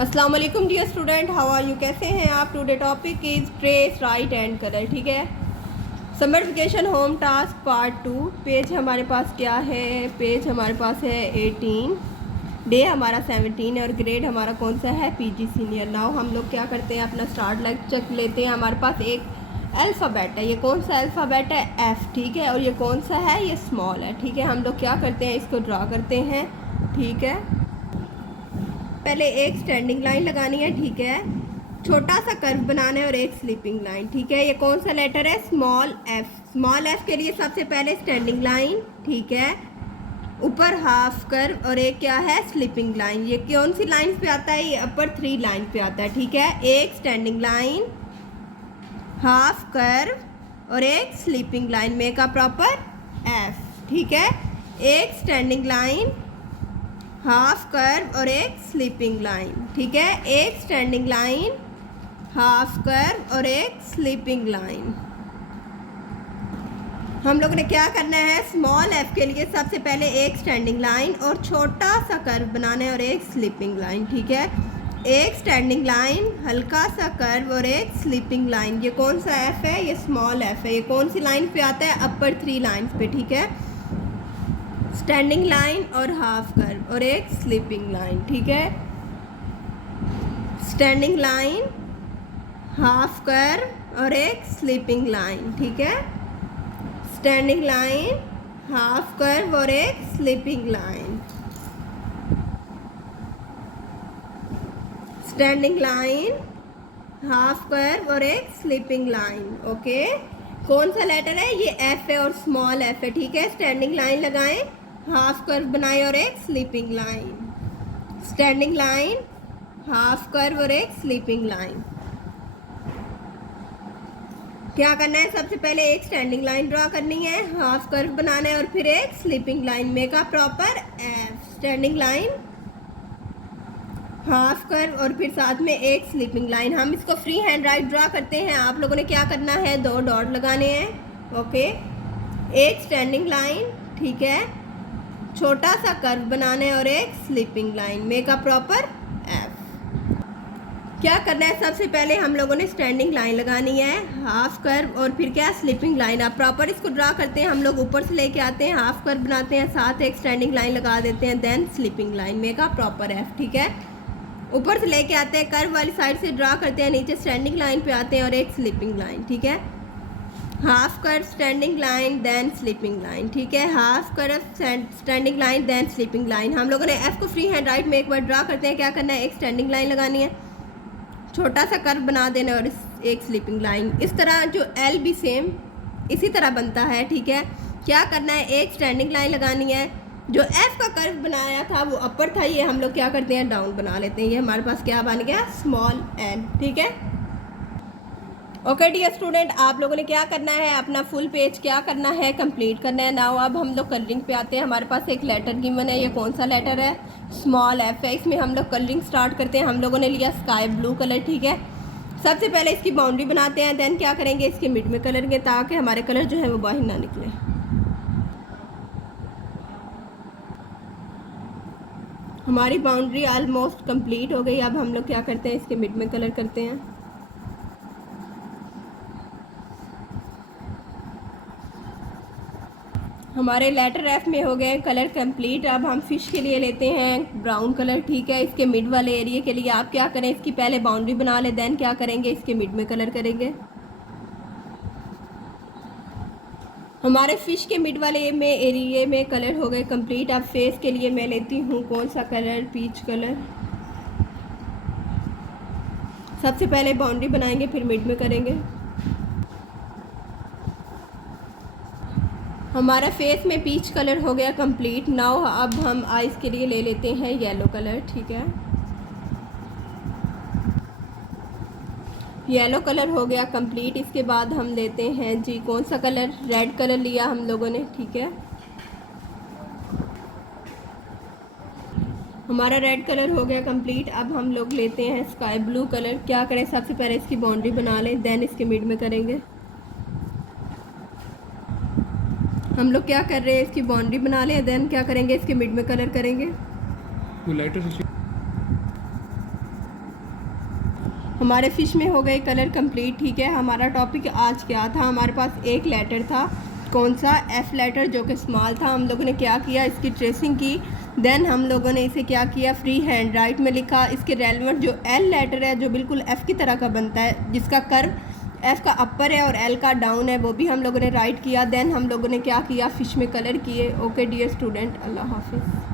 अस्सलाम वालेकुम dear student, how are you? कैसे हैं आप? Today topic is trace, right and colour. ठीक है, summer vacation home task part 2। Page हमारे पास क्या है? पेज हमारे पास है 18, डे हमारा 17 है और ग्रेड हमारा कौन सा है? PG senior. नाउ हम लोग क्या करते हैं, अपना स्टार्ट लेक्चर लेते हैं। हमारे पास एक अल्फ़ाबेट है, ये कौन सा अल्फ़ाबेट है? एफ़। ठीक है, और ये कौन सा है? ये स्मॉल है। ठीक है, हम लोग क्या करते हैं, इसको ड्रा करते हैं। ठीक है, पहले एक स्टैंडिंग लाइन लगानी है। ठीक है, छोटा सा कर्व बनाना है और एक स्लीपिंग लाइन। ठीक है, ये कौन सा लेटर है? Small F. स्मॉल एफ के लिए सबसे पहले स्टैंडिंग लाइन। ठीक है, ऊपर हाफ कर्व और एक क्या है? Sleeping line. ये कौन सी लाइन पे आता है? ये अपर 3 लाइन पे आता है। ठीक है, एक स्टैंडिंग लाइन, हाफ कर्व और एक sleeping line, make a proper F. ठीक है, एक स्टैंडिंग लाइन, हाफ कर्व और एक स्लीपिंग लाइन। ठीक है, एक स्टैंडिंग लाइन, हाफ कर्व और एक स्लीपिंग लाइन। हम लोग ने क्या करना है? स्मॉल एफ के लिए सबसे पहले एक स्टैंडिंग लाइन और छोटा सा कर्व बनाना है और एक स्लीपिंग लाइन। ठीक है, एक स्टैंडिंग लाइन, हल्का सा कर्व और एक स्लीपिंग लाइन। ये कौन सा एफ है? ये स्मॉल एफ है। ये कौन सी लाइन पे आता है? अपर 3 लाइन्स पे। ठीक है, स्टैंडिंग लाइन और हाफ कर्व और एक स्लीपिंग लाइन। ठीक है, स्टैंडिंग लाइन, हाफ कर्व और एक स्लीपिंग लाइन। ठीक है, स्टैंडिंग लाइन, हाफ कर्व और एक sleeping line, standing line, half curve और एक स्लीपिंग लाइन। ओके, कौन सा लेटर है? ये एफ है और स्मॉल एफ है। ठीक है, स्टैंडिंग लाइन लगाएं, हाफ कर्व बनाए और एक sleeping line, standing line, half curve और एक स्लीपिंग लाइन। क्या करना है? सबसे पहले एक स्टैंडिंग लाइन ड्रा करनी है, हाफ कर्व बनाना है और फिर एक sleeping line, make a proper F. Standing line, half curve और फिर साथ में एक स्लीपिंग लाइन। हम इसको फ्री हैंड राइट ड्रा करते हैं। आप लोगों ने क्या करना है? 2 डॉट लगाने हैं। ओके, एक स्टैंडिंग लाइन, ठीक है, छोटा सा कर्व बनाना है और एक sleeping line, make a proper F. क्या करना है? सबसे पहले हम लोगों ने स्टैंडिंग लाइन लगानी है, हाफ कर्व और फिर क्या? Sleeping line. आप प्रॉपर इसको ड्रा करते हैं। हम लोग ऊपर से लेके आते हैं, हाफ कर्व बनाते हैं, साथ एक स्टैंडिंग लाइन लगा देते हैं, then sleeping line, make a proper F. ठीक है, ऊपर से लेके आते हैं, कर्व वाली साइड से ड्रा करते हैं, नीचे स्टैंडिंग लाइन पे आते हैं और एक स्लीपिंग लाइन। ठीक है, half curve, standing line, then sleeping line. ठीक है, half curve, standing line, then sleeping line. हम लोगों ने एफ को फ्री हैंड राइट में एक बार ड्रा करते हैं। क्या करना है? एक स्टैंडिंग लाइन लगानी है, छोटा सा कर्व बना देना और एक स्लीपिंग लाइन। इस तरह जो एल भी सेम इसी तरह बनता है। ठीक है, क्या करना है? एक स्टैंडिंग लाइन लगानी है, जो एफ का कर्व बनाया था वो अपर था, ये हम लोग क्या करते हैं? डाउन बना लेते हैं। ये हमारे पास क्या बन गया? Small n. ठीक है, ओके डियर स्टूडेंट, आप लोगों ने क्या करना है? अपना फुल पेज क्या करना है? कंप्लीट करना है। नाउ अब हम लोग कलरिंग पे आते हैं। हमारे पास एक लेटर गिवन है, ये कौन सा लेटर है? स्मॉल एफ है। इसमें हम लोग कलरिंग स्टार्ट करते हैं। हम लोगों ने लिया स्काई ब्लू कलर। ठीक है, सबसे पहले इसकी बाउंड्री बनाते हैं, देन क्या करेंगे? इसके मिड में कलर के, ताकि हमारे कलर जो है वो बाहर ना निकले। हमारी बाउंड्री ऑलमोस्ट कंप्लीट हो गई। अब हम लोग क्या करते हैं? इसके मिड में कलर करते हैं। हमारे लेटर एफ में हो गए कलर कंप्लीट। अब हम फिश के लिए लेते हैं ब्राउन कलर। ठीक है, इसके मिड वाले एरिया के लिए आप क्या करें? इसकी पहले बाउंड्री बना ले, देन क्या करेंगे? इसके मिड में कलर करेंगे। हमारे फिश के मिड वाले में एरिया में कलर हो गए कंप्लीट। अब फेस के लिए मैं लेती हूँ कौन सा कलर? Peach colour. सबसे पहले बाउंड्री बनाएंगे, फिर मिड में करेंगे। हमारा फेस में पीच कलर हो गया कंप्लीट। नाउ अब हम आइज़ के लिए ले लेते हैं येलो कलर। ठीक है, येलो कलर हो गया कंप्लीट। इसके बाद हम लेते हैं जी कौन सा कलर? रेड कलर लिया हम लोगों ने। ठीक है, हमारा रेड कलर हो गया कंप्लीट। अब हम लोग लेते हैं स्काई ब्लू कलर। क्या करें? सबसे पहले इसकी बाउंड्री बना लें, देन इसके मिड में करेंगे। हम लोग क्या कर रहे हैं? इसकी बाउंड्री बना लें, देन क्या करेंगे? इसके मिड में कलर करेंगे। हमारे फ़िश में हो गए कलर कंप्लीट, ठीक है। हमारा टॉपिक आज क्या था, हमारे पास एक लेटर था, कौन सा, एफ़ लेटर, जो कि स्मॉल था। हम लोगों ने क्या किया, इसकी ट्रेसिंग की, देन हम लोगों ने इसे क्या किया, फ्री हैंड राइट में लिखा। इसके रेलेवेंट जो एल लेटर है, जो बिल्कुल एफ़ की तरह का बनता है, जिसका कर्व एफ़ का अपर है और एल का डाउन है, वो भी हम लोगों ने राइट किया। देन हम लोगों ने क्या किया, फ़िश में कलर किए। ओके डियर स्टूडेंट, अल्लाह हाफिज़।